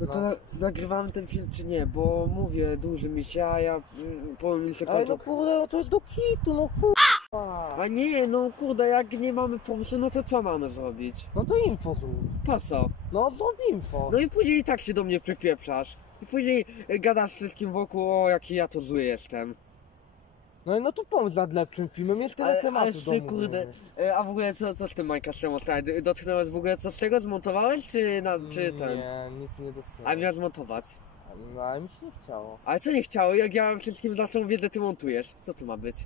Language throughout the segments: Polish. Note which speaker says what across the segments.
Speaker 1: No to na, nagrywamy ten film czy nie, bo mówię, dłuży mi się, a ja mm, powiem mi się
Speaker 2: Ale no kurde, no to jest do kitu, no kurwa.
Speaker 1: A nie, no kurde, jak nie mamy pomysłu, no to co mamy zrobić?
Speaker 2: No to info zrób.
Speaker 1: Po co?
Speaker 2: No zrób info.
Speaker 1: No i później i tak się do mnie przypieprzasz. I później e, gadasz wszystkim wokół, o jaki ja to zły jestem.
Speaker 2: No no to pomysł nad lepszym filmem, jest tyle
Speaker 1: Ale- ale
Speaker 2: tematów do
Speaker 1: ty, kurde,
Speaker 2: omówienia.
Speaker 1: E, A w ogóle co, co z tym Minecraftem ostatnio? Dotknąłeś w ogóle co z tego? Zmontowałeś czy, na, czy ten?
Speaker 2: Nie, nic nie
Speaker 1: A
Speaker 2: dotknąłem.
Speaker 1: miał zmontować.
Speaker 2: No ale mi się nie chciało.
Speaker 1: Ale co nie chciało, jak ja wszystkim zaczął wiedzieć, ty montujesz? Co to ma być?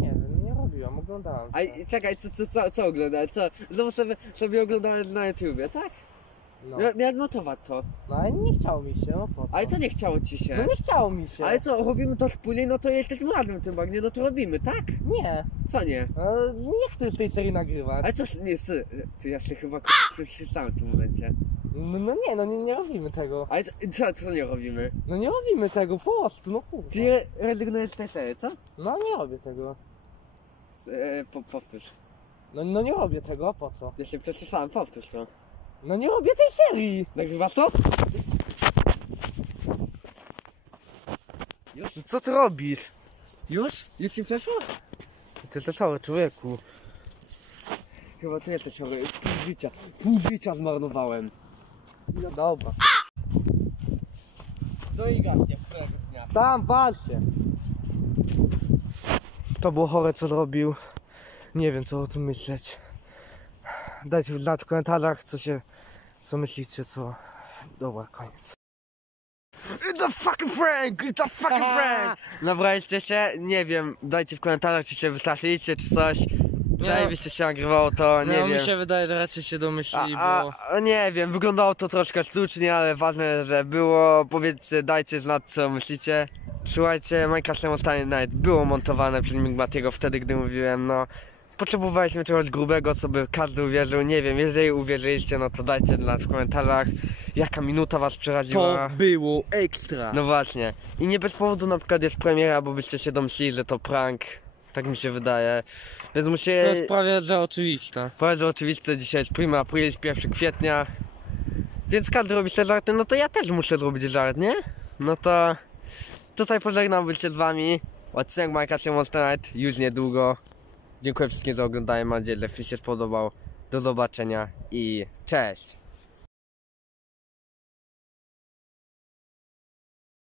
Speaker 2: Nie wiem, nie robiłem, oglądałem.
Speaker 1: A i- czekaj, co, co, co, co oglądałeś? Co? Znowu sobie, sobie oglądałeś na YouTubie, tak?
Speaker 2: No.
Speaker 1: Mia, miałem montować to.
Speaker 2: no ale nie chciało mi się, no po co?
Speaker 1: Ale co nie chciało ci się?
Speaker 2: No nie chciało mi się.
Speaker 1: Ale co, robimy to wspólnie, no to jesteśmy razem w tym bagnie, no to robimy, tak?
Speaker 2: Nie,
Speaker 1: Co nie?
Speaker 2: no, nie chcę tej serii nagrywać.
Speaker 1: Ale co, nie, sy, ty ja się chyba przeczytałem w tym momencie.
Speaker 2: No, no nie, no nie, nie robimy tego.
Speaker 1: Ale co, co, co nie robimy?
Speaker 2: No nie robimy tego, po prostu, no kurwa.
Speaker 1: Ty rezygnujesz z tej serii, co?
Speaker 2: No nie robię tego.
Speaker 1: E, po, powtórz.
Speaker 2: No, no nie robię tego, po co?
Speaker 1: Ja się przesłyszałem, powtórz to.
Speaker 2: No nie robię tej serii!
Speaker 1: Nagrywasz to?
Speaker 2: Już? Co ty robisz?
Speaker 1: Już? Już ci przeszło?
Speaker 2: Ty to cały człowieku.
Speaker 1: Chyba ty jesteś chory. Pół życia, pół życia zmarnowałem.
Speaker 2: No dobra.
Speaker 1: No i gaśnie, którego dnia.
Speaker 2: Tam, walcie! To było chore, co zrobił. Nie wiem, co o tym myśleć. Dajcie znać w komentarzach, co się... Co myślicie, co... Dobra, koniec.
Speaker 1: It's a fucking prank! It's a fucking prank! Nabraliście się? Nie wiem, dajcie w komentarzach, czy się wystraszyliście, czy coś. Zajebiście się nagrywało to, nie
Speaker 2: no,
Speaker 1: wiem.
Speaker 2: mi się wydaje, że raczej się domyślili,
Speaker 1: a,
Speaker 2: bo...
Speaker 1: a, nie wiem, wyglądało to troszkę sztucznie, ale ważne, że było. Powiedzcie, dajcie znać, co myślicie. Słuchajcie, Minecraft Stanie Night było montowane przez Migmatiego wtedy, gdy mówiłem, no... Potrzebowaliśmy czegoś grubego, co by każdy uwierzył. Nie wiem, jeżeli uwierzyliście, no to dajcie znać w komentarzach, jaka minuta was przeraziła.
Speaker 2: było ekstra.
Speaker 1: No właśnie. I nie bez powodu na przykład jest premiera, bo byście się domyślili, że to prank. Tak mi się wydaje. Więc
Speaker 2: To
Speaker 1: musicie...
Speaker 2: jest prawie, że oczywiste.
Speaker 1: Powiedz, że oczywiście dzisiaj jest prima aprilis, 1 kwietnia. Więc każdy robi sobie żarty, no to ja też muszę zrobić żart, nie? No to... Tutaj pożegnam się z wami. Odcinek Minecraft Monster Night już niedługo. Dziękuję wszystkim za oglądanie, mam nadzieję, że film się spodobał. Do zobaczenia i cześć!